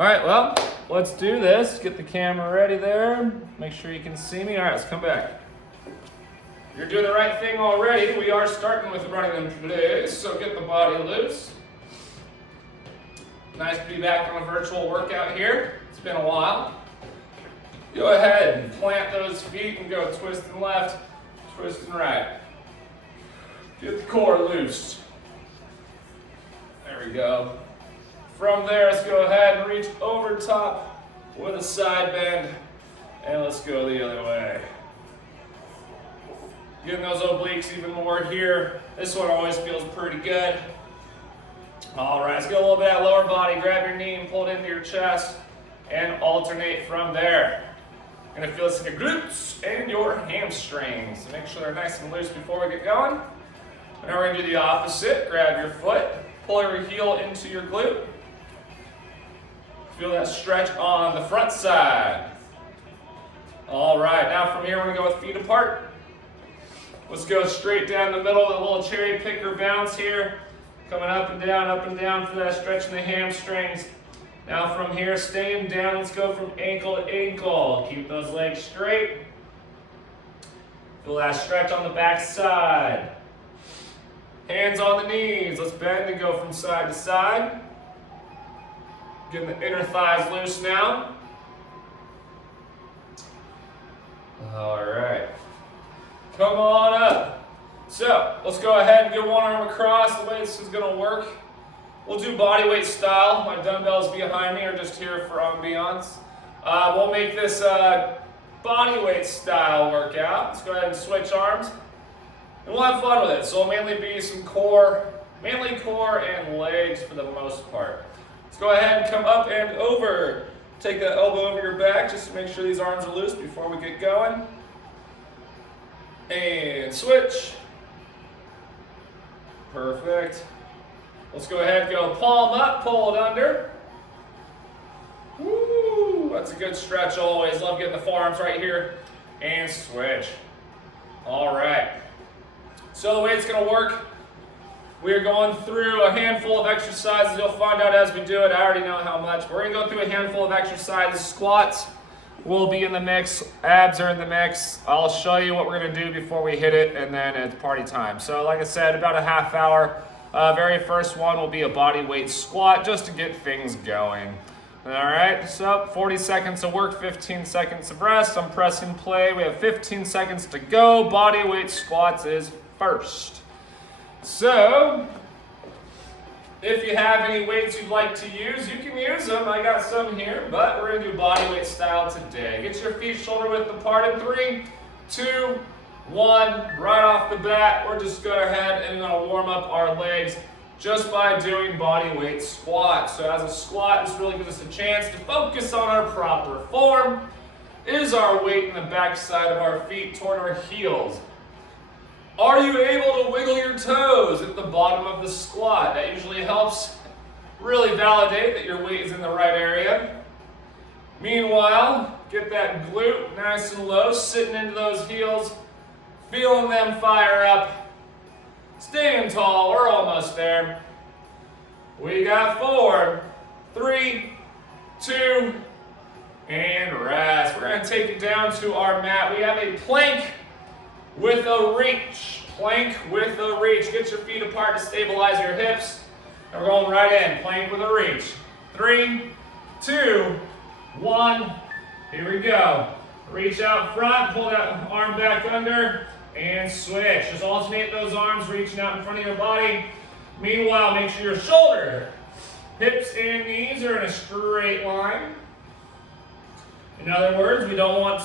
All right, well, let's do this. Get the camera ready there. Make sure you can see me. All right, let's come back. You're doing the right thing already. We are starting with running in place, so get the body loose. Nice to be back on a virtual workout here. It's been a while. Go ahead and plant those feet and go twist and left, twist and right. Get the core loose. There we go. From there, let's go ahead and reach over top with a side bend, and let's go the other way. Getting those obliques even more here. This one always feels pretty good. All right, let's get a little bit of that lower body. Grab your knee and pull it into your chest and alternate from there. You're gonna feel this in your glutes and your hamstrings. So make sure they're nice and loose before we get going. And now we're gonna do the opposite. Grab your foot, pull your heel into your glute. Feel that stretch on the front side. All right, now from here we're gonna go with feet apart. Let's go straight down the middle with a little cherry picker bounce here. Coming up and down for that stretch in the hamstrings. Now from here, staying down, let's go from ankle to ankle. Keep those legs straight. Feel that stretch on the back side. Hands on the knees. Let's bend and go from side to side. Getting the inner thighs loose now. All right. Come on up. So, let's go ahead and get one arm across. The way this is gonna work, we'll do bodyweight style. My dumbbells behind me are just here for ambiance. We'll make this bodyweight style workout. Let's go ahead and switch arms. And we'll have fun with it. So it'll mainly be some core, mainly core and legs for the most part. Let's go ahead and come up and over. Take that elbow over your back just to make sure these arms are loose before we get going. And switch. Perfect. Let's go ahead and go palm up, pull it under. Woo! That's a good stretch always. Love getting the forearms right here. And switch. All right. So the way it's going to work, we're going through a handful of exercises. You'll find out as we do it. I already know how much. We're going to go through a handful of exercises. Squats will be in the mix. Abs are in the mix. I'll show you what we're going to do before we hit it, and then it's party time. So like I said, about a half hour. Very first one will be a body weight squat just to get things going. All right, so 40 seconds of work, 15 seconds of rest. I'm pressing play. We have 15 seconds to go. Body weight squats is first. So, if you have any weights you'd like to use, you can use them. I got some here, but we're gonna do bodyweight style today. Get your feet shoulder width apart in 3, 2, 1. Right off the bat, we're just going ahead and gonna warm up our legs just by doing bodyweight squats. So as a squat, this really gives us a chance to focus on our proper form. Is our weight in the back side of our feet toward our heels? Are you able to wiggle your toes at the bottom of the squat? That usually helps really validate that your weight is in the right area. Meanwhile, get that glute nice and low, sitting into those heels, feeling them fire up, staying tall. We're almost there. We got 4, 3, 2, and rest. We're going to take it down to our mat. We have a plank with a reach. Plank with a reach. Get your feet apart to stabilize your hips. And we're going right in. Plank with a reach. 3, 2, 1. Here we go. Reach out front. Pull that arm back under. And switch. Just alternate those arms reaching out in front of your body. Meanwhile, make sure your shoulder, hips, and knees are in a straight line. In other words, we don't want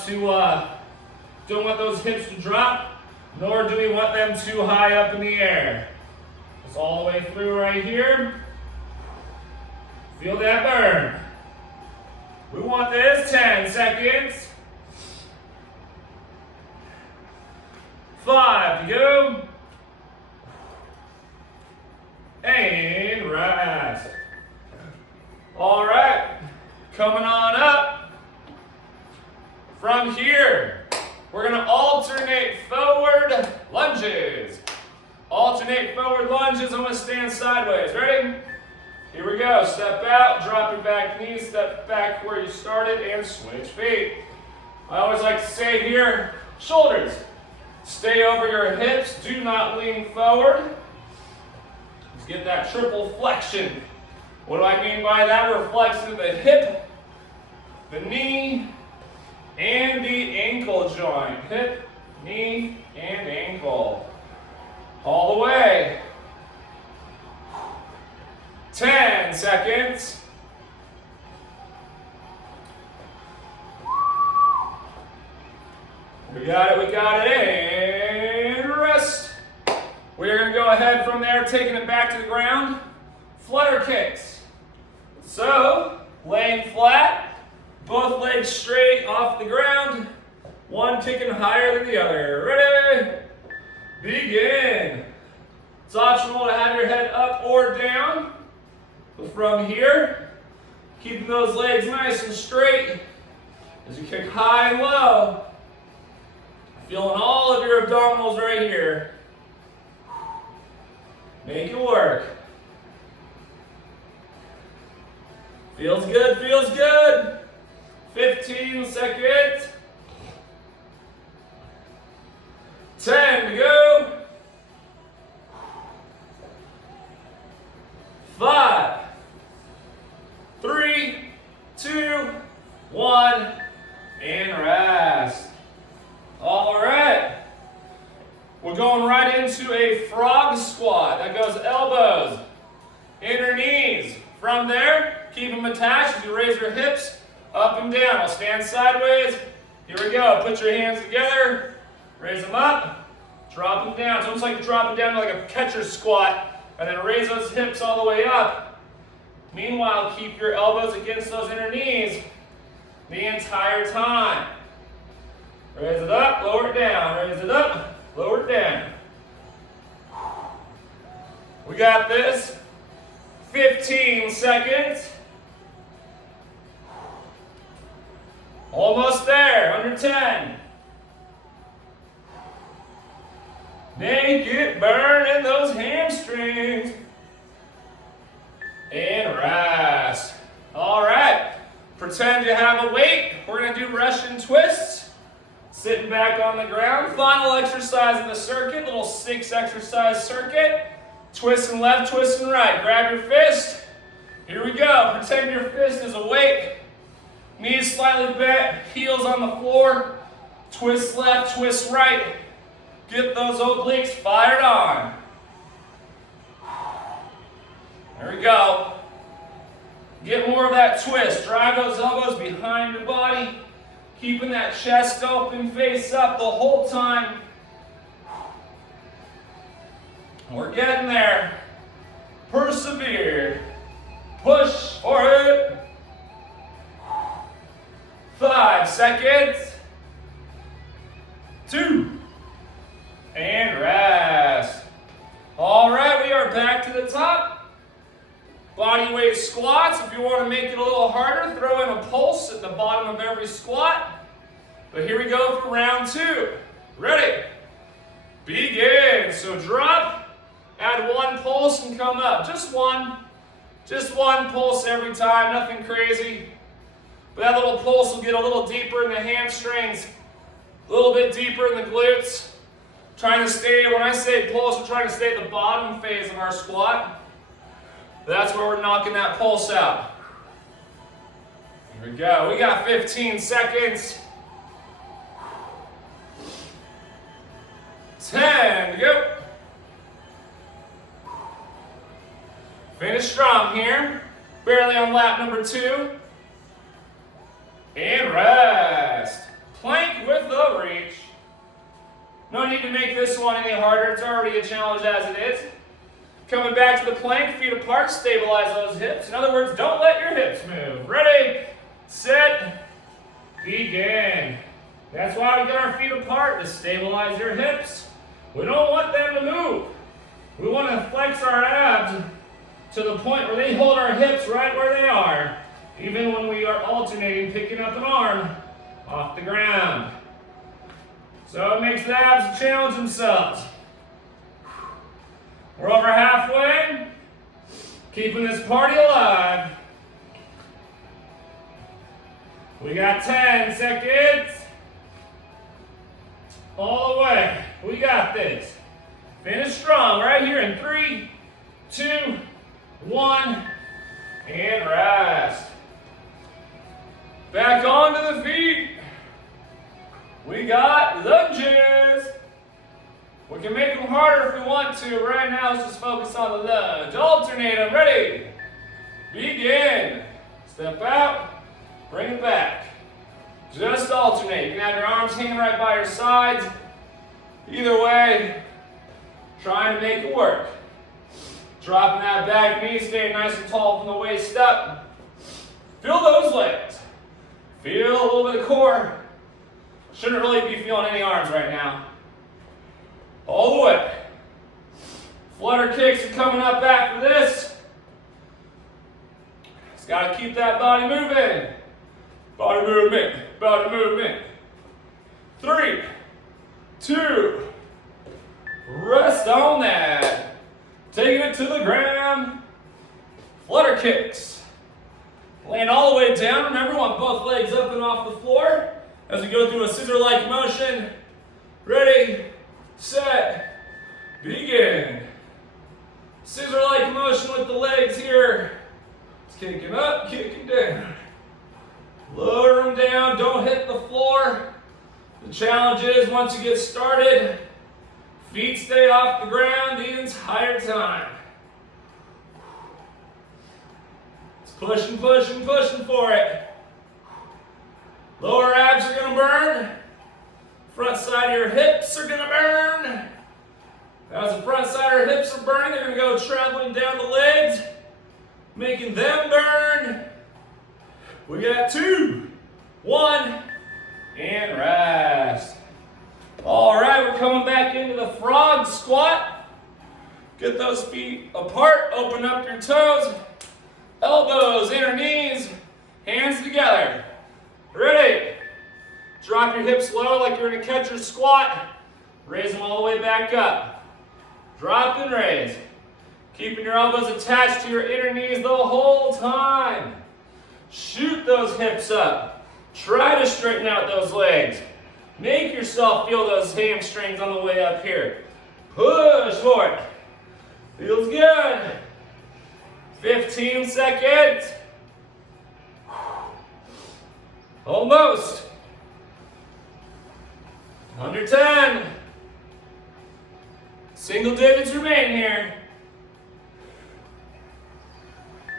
those hips to drop, nor do we want them too high up in the air. Just all the way through right here. Feel that burn. We want this 10 seconds. 5 to go. And rest. All right, coming on up. From here, we're gonna alternate forward lunges. Alternate forward lunges. I'm gonna stand sideways. Ready? Here we go. Step out, drop your back knee, step back where you started, and switch feet. I always like to say here, shoulders stay over your hips. Do not lean forward. Let's get that triple flexion. What do I mean by that? We're flexing the hip, the knee, and the ankle joint. Hip, knee, and ankle. All the way. 10 seconds. We got it, and rest. We're going to go ahead from there, taking it back to the ground. Flutter kicks. So, laying flat, both legs straight off the ground, one kicking higher than the other. Ready? Begin. It's optional to have your head up or down. But from here, keeping those legs nice and straight as you kick high and low. Feeling all of your abdominals right here. Make it work. Feels good, feels good. 15 seconds. 10 to go. 5, 3, 2, 1, and rest. All right. We're going right into a frog squat. That goes elbows, inner knees. From there, keep them attached as you raise your hips up and down. I'll stand sideways. Here we go. Put your hands together. Raise them up. Drop them down. It's almost like dropping down like a catcher squat. And then raise those hips all the way up. Meanwhile, keep your elbows against those inner knees the entire time. Raise it up, lower it down. Raise it up, lower it down. We got this. 15 seconds. Almost there, under 10. Make it burn in those hamstrings. And rest. All right. Pretend you have a weight. We're going to do Russian twists. Sitting back on the ground. Final exercise in the circuit. Little 6 exercise circuit. Twisting left, twisting right. Grab your fist. Here we go. Pretend your fist is a weight. Knees slightly bent. Heels on the floor. Twist left, twist right. Get those obliques fired on. There we go. Get more of that twist. Drive those elbows behind your body. Keeping that chest open, face up the whole time. We're getting there. Persevere. Push for it. 5 seconds. 2. And rest. All right, we are back to the top. Body weight squats. If you want to make it a little harder, throw in a pulse at the bottom of every squat. But here we go for round 2. Ready? Begin. So drop, add 1 pulse and come up. Just one. Just 1 pulse every time, nothing crazy. But that little pulse will get a little deeper in the hamstrings, a little bit deeper in the glutes. Trying to stay, when I say pulse, we're trying to stay at the bottom phase of our squat. That's where we're knocking that pulse out. Here we go. We got 15 seconds. 10 to go. Finish strong here. Barely on lap number 2. And rest. Plank with the reach. No need to make this one any harder. It's already a challenge as it is. Coming back to the plank, feet apart, stabilize those hips. In other words, don't let your hips move. Ready, set, begin. That's why we get our feet apart, to stabilize your hips. We don't want them to move. We want to flex our abs to the point where they hold our hips right where they are, even when we are alternating, picking up an arm off the ground. So it makes the abs challenge themselves. We're over halfway. Keeping this party alive. We got 10 seconds. All the way. We got this. Finish strong right here in 3, 2, 1, and rest. Back onto the feet. We got lunges. We can make them harder if we want to. Right now, let's just focus on the lunge. Alternate them. Ready? Begin. Step out. Bring it back. Just alternate. You can have your arms hanging right by your sides. Either way, trying to make it work. Dropping that back knee, staying nice and tall from the waist up. Feel those legs. Feel a little bit of core. Shouldn't really be feeling any arms right now. All the way. Flutter kicks are coming up after this. Just got to keep that body moving. Body movement, body movement. 3, 2, rest on that. Taking it to the ground. Flutter kicks. Laying all the way down. Remember, want both legs up and off the floor as we go through a scissor-like motion. Ready, set, begin. Scissor-like motion with the legs here. It's kicking up, kicking down. Lower them down, don't hit the floor. The challenge is once you get started, feet stay off the ground the entire time. It's pushing, pushing, pushing for it. Lower abs are gonna burn. Front side of your hips are gonna burn. As the front side of your hips are burning, they're gonna go traveling down the legs, making them burn. We got 2, 1, and rest. All right, we're coming back into the frog squat. Get those feet apart, open up your toes, elbows, inner knees, hands together. Ready? Drop your hips low like you're in a catcher squat. Raise them all the way back up. Drop and raise. Keeping your elbows attached to your inner knees the whole time. Shoot those hips up. Try to straighten out those legs. Make yourself feel those hamstrings on the way up here. Push for it. Feels good. 15 seconds. Almost. Under 10. Single digits remain here.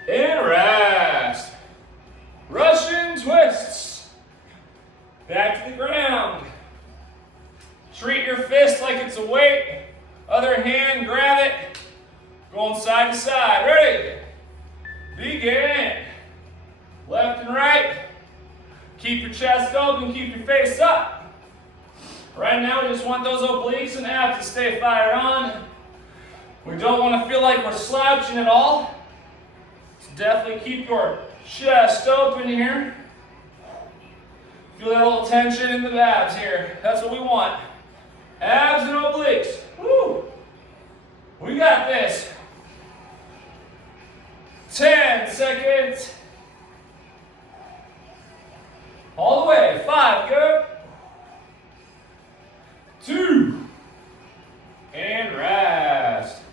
And rest. Russian twists. Back to the ground. Treat your fist like it's a weight. Other hand, grab it. Going side to side. Ready? Begin. Left and right. Keep your chest open, keep your face up. Right now we just want those obliques and abs to stay fired on. We don't want to feel like we're slouching at all. So definitely keep your chest open here. Feel that little tension in the abs here. That's what we want. Abs and obliques. Woo! We got this. 10 seconds. All the way. 5, good. 2. And rest.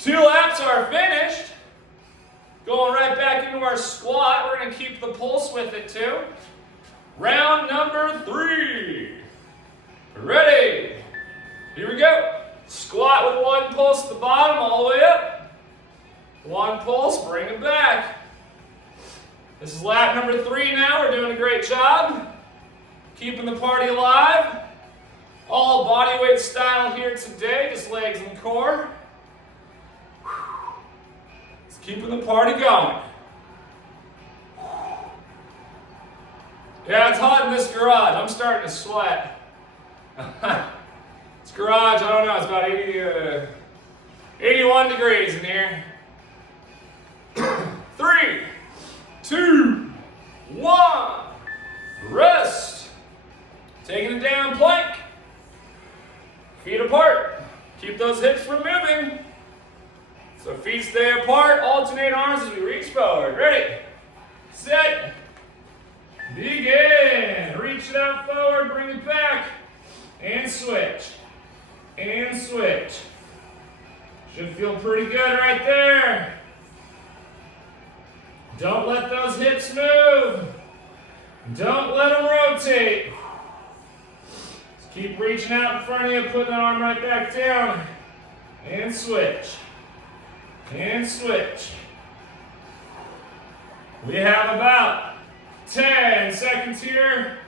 2 laps are finished. Going right back into our squat. We're going to keep the pulse with it too. Round number 3. Ready? Here we go. Squat with 1 pulse at the bottom all the way up. 1 pulse, bring it back. This is lap number 3 now. We're doing a great job. Keeping the party alive. All bodyweight style here today, just legs and core. It's keeping the party going. Yeah, it's hot in this garage. I'm starting to sweat. This garage, I don't know, it's about 81 degrees in here. 3, 2, 1. Rest. Taking it down, plank. Feet apart. Keep those hips from moving. So stay apart, alternate arms as we reach forward. Ready, set, begin. Reach it out forward, bring it back, and switch, and switch. Should feel pretty good right there. Don't let those hips move. Don't let them rotate. Just keep reaching out in front of you, putting that arm right back down, and switch, and switch. We have about 10 seconds here.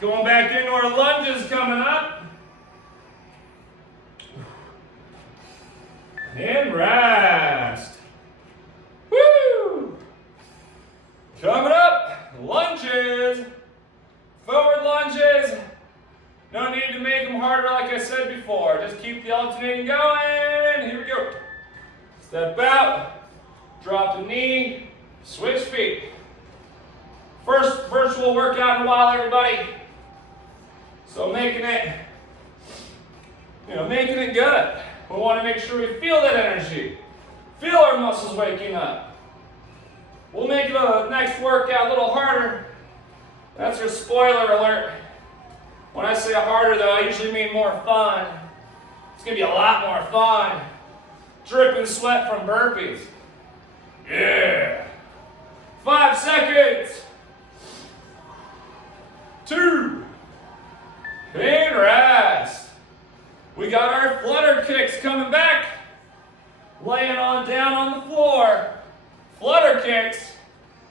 Going back into our lunges coming up. And rest. Woo! Coming up, lunges. Forward lunges. No need to make them harder like I said before. Just keep the alternating going. Here we go. Step out. Drop the knee. Switch feet. First virtual workout in a while, everybody. So making it good. We want to make sure we feel that energy. Feel our muscles waking up. We'll make the next workout a little harder. That's your spoiler alert. When I say harder though, I usually mean more fun. It's going to be a lot more fun. Dripping sweat from burpees. Yeah. 5 seconds. 2. And rest. We got our flutter kicks coming back. Laying on down on the floor. Flutter kicks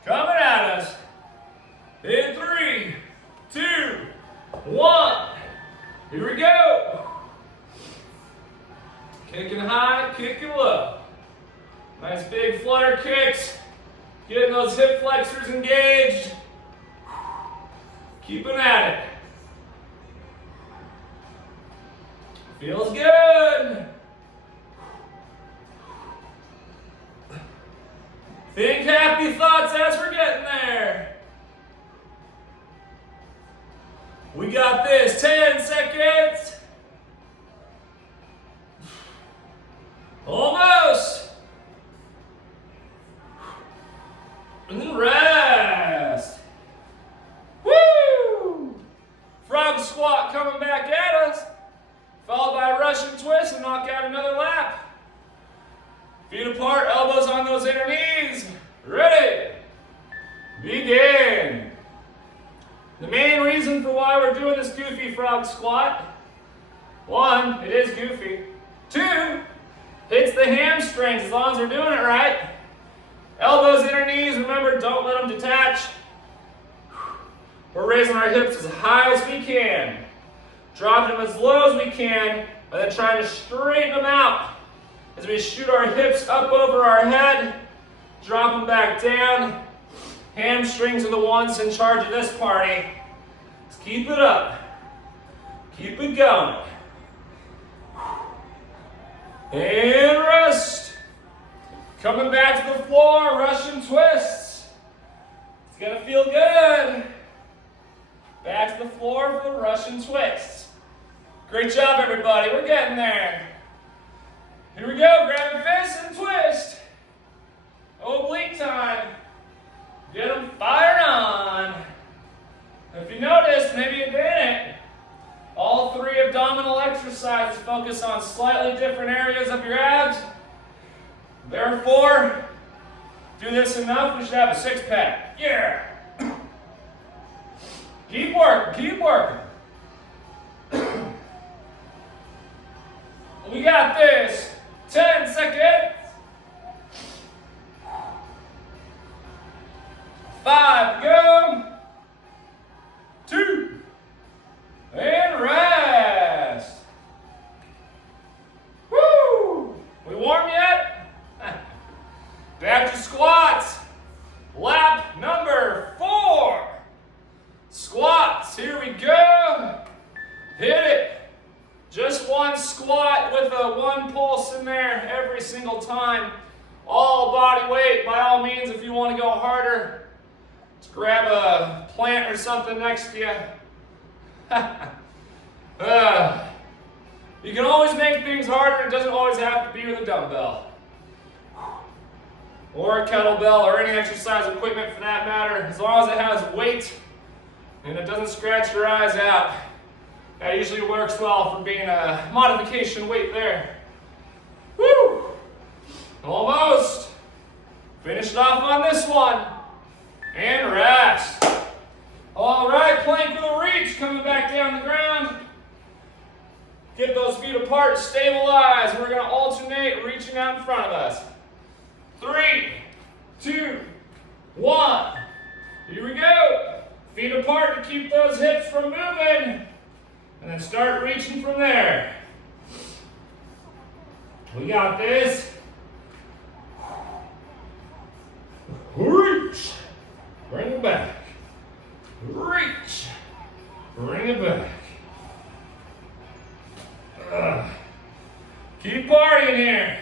coming at us. In 3, 2, 1. Here we go. Kicking high, kicking low. Nice big flutter kicks. Getting those hip flexors engaged. Keeping at it. Feels good. Think happy thoughts as we're getting there. We got this. 10 seconds. Almost. And then rest. Woo! Frog squat coming back at us. Followed by a Russian twist and knock out another lap. Feet apart, elbows on those inner knees. Ready? Begin. The main reason for why we're doing this goofy frog squat, 1, it is goofy. 2, hits the hamstrings as long as we're doing it right. Elbows, inner knees, remember, don't let them detach. We're raising our hips as high as we can. Dropping them as low as we can, and then trying to straighten them out as we shoot our hips up over our head, drop them back down. Hamstrings are the ones in charge of this party. Let's keep it up. Keep it going. And rest. Coming back to the floor, Russian twists. It's gonna feel good. Back to the floor for the Russian twists. Great job, everybody. We're getting there. Here we go. Grab a fist and twist. Oblique time. Get them fired on. If you noticed, maybe you didn't, all 3 abdominal exercises focus on slightly different areas of your abs. Therefore, do this enough, we should have a 6-pack. Yeah. Keep working, keep working. We got this. 10 seconds. 5, go. 2, and rest. Woo! We warm yet? Back to squats. Lap number 4. Squats, here we go. Hit it. Just 1 squat with a 1 pulse in there every single time. All body weight, by all means, if you want to go harder. Just grab a plant or something next to you. You can always make things harder. It doesn't always have to be with a dumbbell or a kettlebell or any exercise equipment for that matter. As long as it has weight and it doesn't scratch your eyes out, that usually works well for being a modification weight there. Woo! Almost. Finish it off on this one. And rest. All right, plank with a reach, coming back down the ground. Get those feet apart, stabilize. We're gonna alternate reaching out in front of us. 3, 2, 1. Here we go. Feet apart to keep those hips from moving. And then start reaching from there. We got this. Reach. Bring it back. Reach. Bring it back. Keep partying here.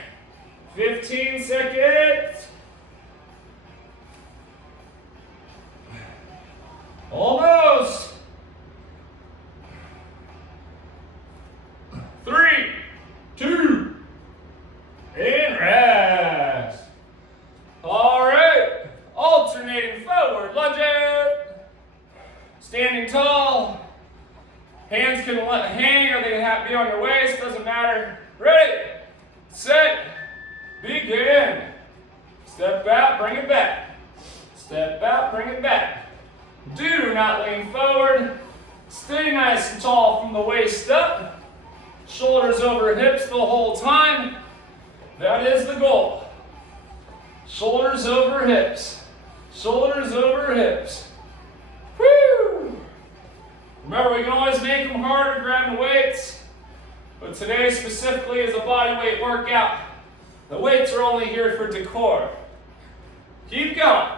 15 seconds. Almost. 3, 2, and rest. All right. Alternating forward lunges. Standing tall. Hands can hang or they can be on your waist. Doesn't matter. Ready, set, begin. Step out, bring it back. Step out, bring it back. Do not lean forward. Stay nice and tall from the waist up. Shoulders over hips the whole time. That is the goal. Shoulders over hips. Shoulders over hips. Woo! Remember, we can always make them harder grabbing weights, but today specifically is a body weight workout. The weights are only here for decor. Keep going.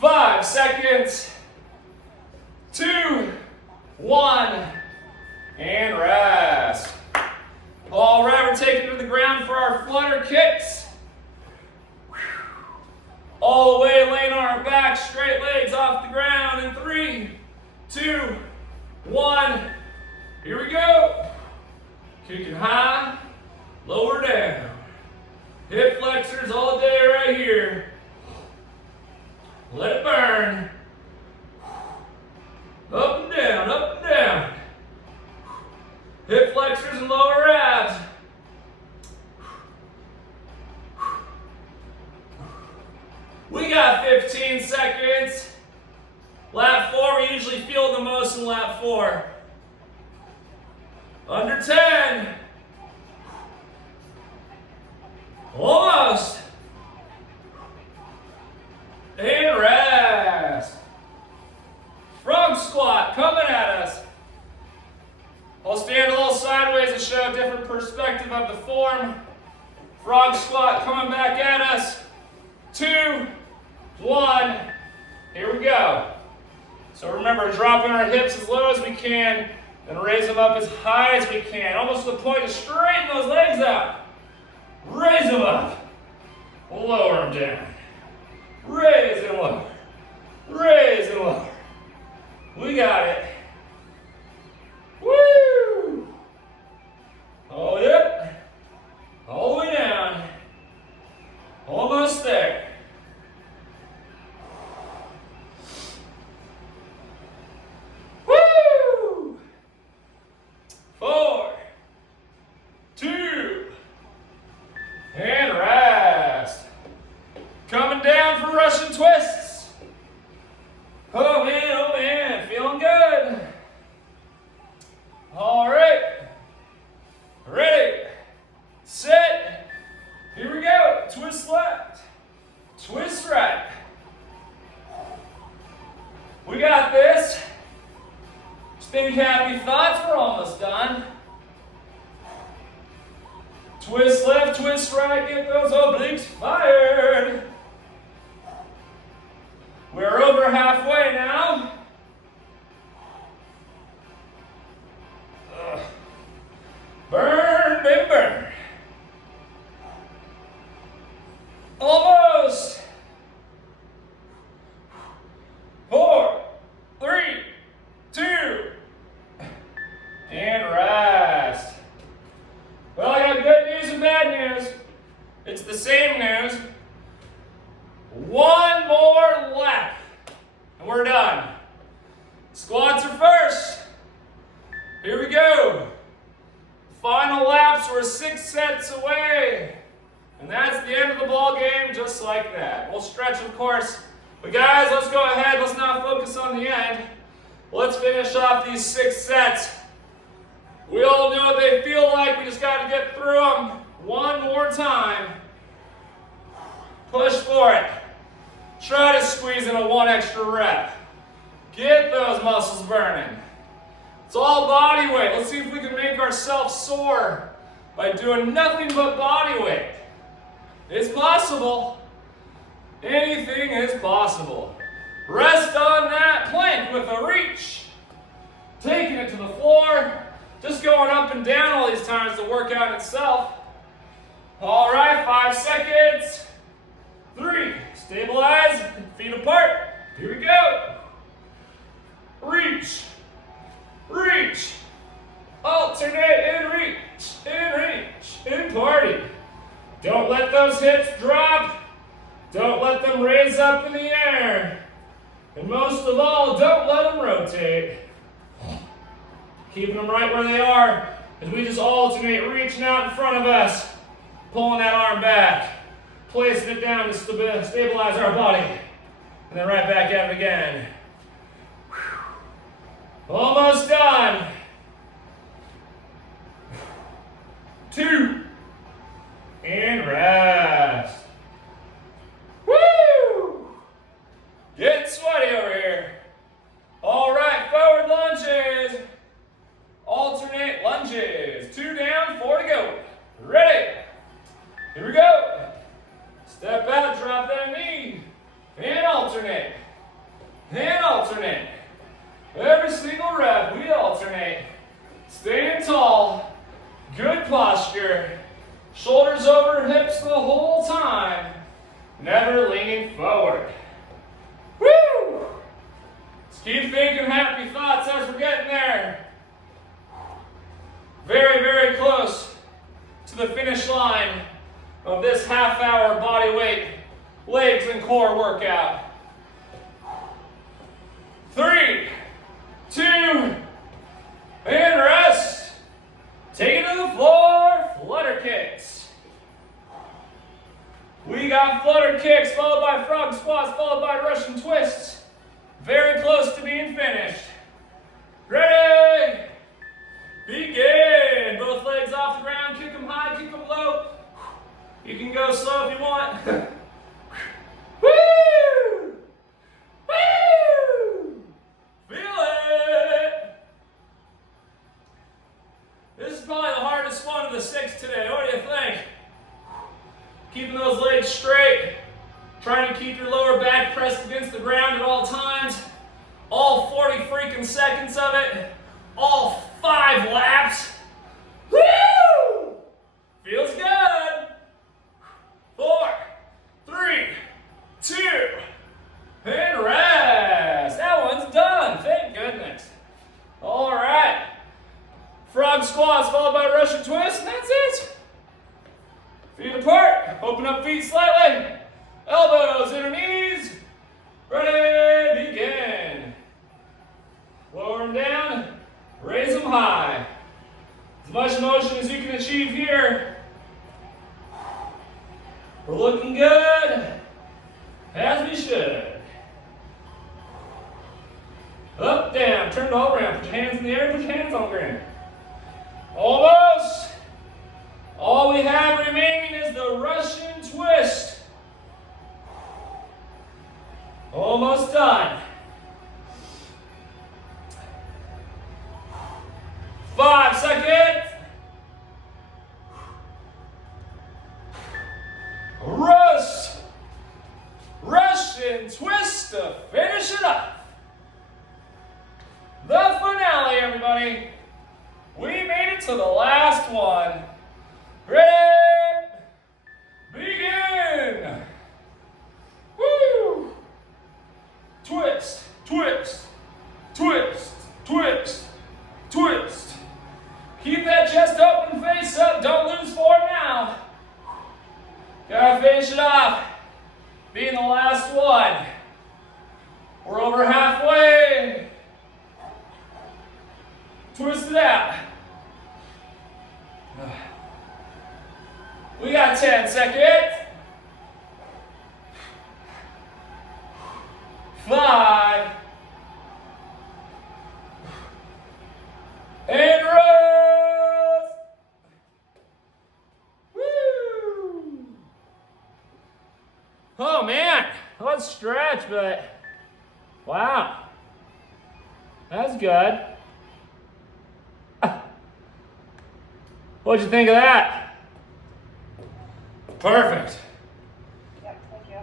5 seconds. 2, 1, and rest. All right, we're taking to the ground for our flutter kicks. All the way, laying on our back, straight legs off the ground in 3, 2, 1. Here we go. Kicking high, lower down. Hip flexors all day right here. Let it burn. Up and down, up and down. Hip flexors and lower abs. We got 15 seconds. Lap 4, we usually feel the most in lap 4. Under 10. Almost. And rest. Frog squat coming at us. I'll stand a little sideways to show a different perspective of the form. Frog squat coming back at us. 2, 1. Here we go. So remember, dropping our hips as low as we can and raise them up as high as we can. Almost to the point to straighten those legs out. Raise them up. Lower them down. Raise and lower. Raise and lower. We got it. Woo! Hold it. All the way down. Almost there. Woo! 4, 2, and rest. Coming down for Russian twists. Oh man, feeling good. All right, ready, set, here we go. Twist left, twist right. We got this. Think happy thoughts, we're almost done. Twist left, twist right, get those obliques fired. We're over halfway now. Burn, baby, burn. Almost. 4, 3, 2, and rest. seconds. One more lap, and we're done. Squats are first. Here we go. Final laps, we're 6 sets away. And that's the end of the ball game, just like that. We'll stretch, of course. But guys, let's go ahead. Let's not focus on the end. Let's finish off these 6 sets. We all know what they feel like. We just got to get through them one more time. Push for it. Try to squeeze in a 1 extra rep. Get those muscles burning. It's all body weight. Let's see if we can make ourselves sore by doing nothing but body weight. It's possible. Anything is possible. Rest on that plank with a reach. Taking it to the floor. Just going up and down all these times to work out itself. All right, 5 seconds. 3, stabilize, feet apart. Here we go. Reach, reach, alternate and reach, and party. Don't let those hips drop. Don't let them raise up in the air. And most of all, don't let them rotate. Keeping them right where they are as we just alternate, reaching out in front of us, pulling that arm back, placing it down to stabilize our body, and then right back at it again. Almost done. 2, and rest. Woo! Getting sweaty over here. All right, forward lunges. Alternate lunges. 2 down, 4 to go. Ready? Here we go. Step out, drop that knee. And alternate. And alternate. Every single rep, we alternate. Staying tall. Good posture. Shoulders over hips the whole time. Never leaning forward. Woo! Let's keep thinking happy thoughts as we're getting there. Very, very close to the finish line of this half-hour body weight, legs and core workout. 3, 2, and rest. Take it to the floor, flutter kicks. We got flutter kicks, followed by frog squats, followed by Russian twists. Very close to being finished. Ready? Begin. Both legs off the ground, kick them high, kick them low. You can go slow if you want. Woo! Woo! Feel it! This is probably the hardest one of the 6 today. What do you think? Keeping those legs straight. Trying to keep your lower back pressed against the ground at all times. All 40 freaking seconds of it. All 5 laps. Woo! Feels good. 4, 3, 2, and rest. That one's done. Thank goodness. All right. Frog squats followed by Russian twist, and that's it. Feet apart. Open up feet slightly. Elbows, inner knees. Ready, begin. Lower them down. Raise them high. As much motion as you can achieve here. We're looking good, as we should. Up, down, turn it all around. Put your hands in the air, put your hands on the ground. Almost. All we have remaining is the Russian twist. Almost done. 5 seconds. Russian twist to finish it up. The finale, everybody. We made it to the last one. Ready? Begin. Woo! Twist, twist, twist, twist, twist. Keep that chest open, face up. Don't lose form now. Gotta finish it off. being the last one. We're over halfway. Twist it out. We got 10 seconds. 5. And rest. Woo! Oh man, let's stretch, but wow, that's good. What'd you think of that? Perfect. Yep, thank you.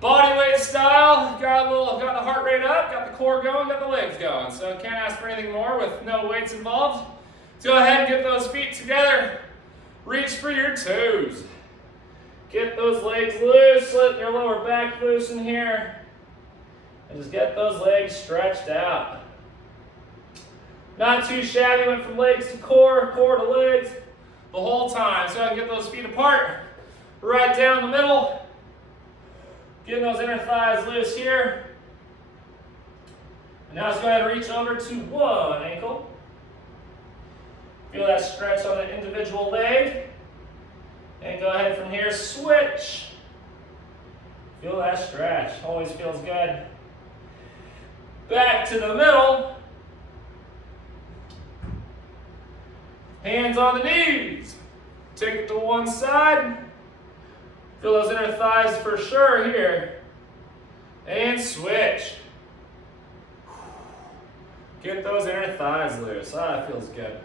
Body weight style, got the heart rate up, got the core going, got the legs going. So can't ask for anything more with no weights involved. Go ahead and get those feet together. Reach for your toes. Get those legs loose, let your lower back loose in here. And just get those legs stretched out. Not too shabby, went from legs to core, core to legs, the whole time. So I can get those feet apart, right down the middle. Getting those inner thighs loose here. And now let's go ahead and reach over to one ankle. Feel that stretch on the individual leg. And go ahead from here, switch. Feel that stretch, always feels good. Back to the middle. Hands on the knees. Take it to one side. Feel those inner thighs for sure here. And switch. Get those inner thighs loose. Ah, that feels good.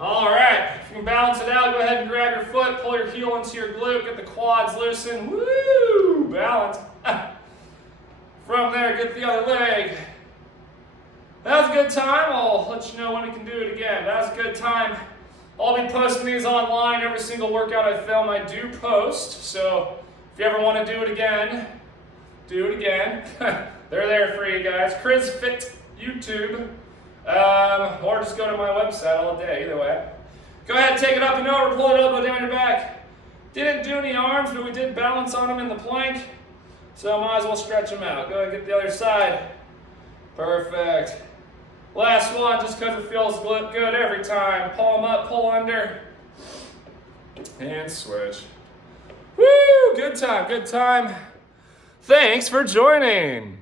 All right, if you can balance it out, go ahead and grab your foot, pull your heel into your glute, get the quads loosened. Woo! Balance. From there, get the other leg. That was a good time. I'll let you know when we can do it again. That was a good time. I'll be posting these online. Every single workout I film, I do post. So if you ever want to do it again, do it again. They're there for you guys. Chris Fit YouTube. Or just go to my website all day, either way. Go ahead, take it up and over, pull it elbow down your back. Didn't do any arms, but we did balance on them in the plank. So might as well stretch them out. Go ahead and get the other side. Perfect. Last one, just because it feels good every time. Palm up, pull under. And switch. Woo, good time, good time. Thanks for joining.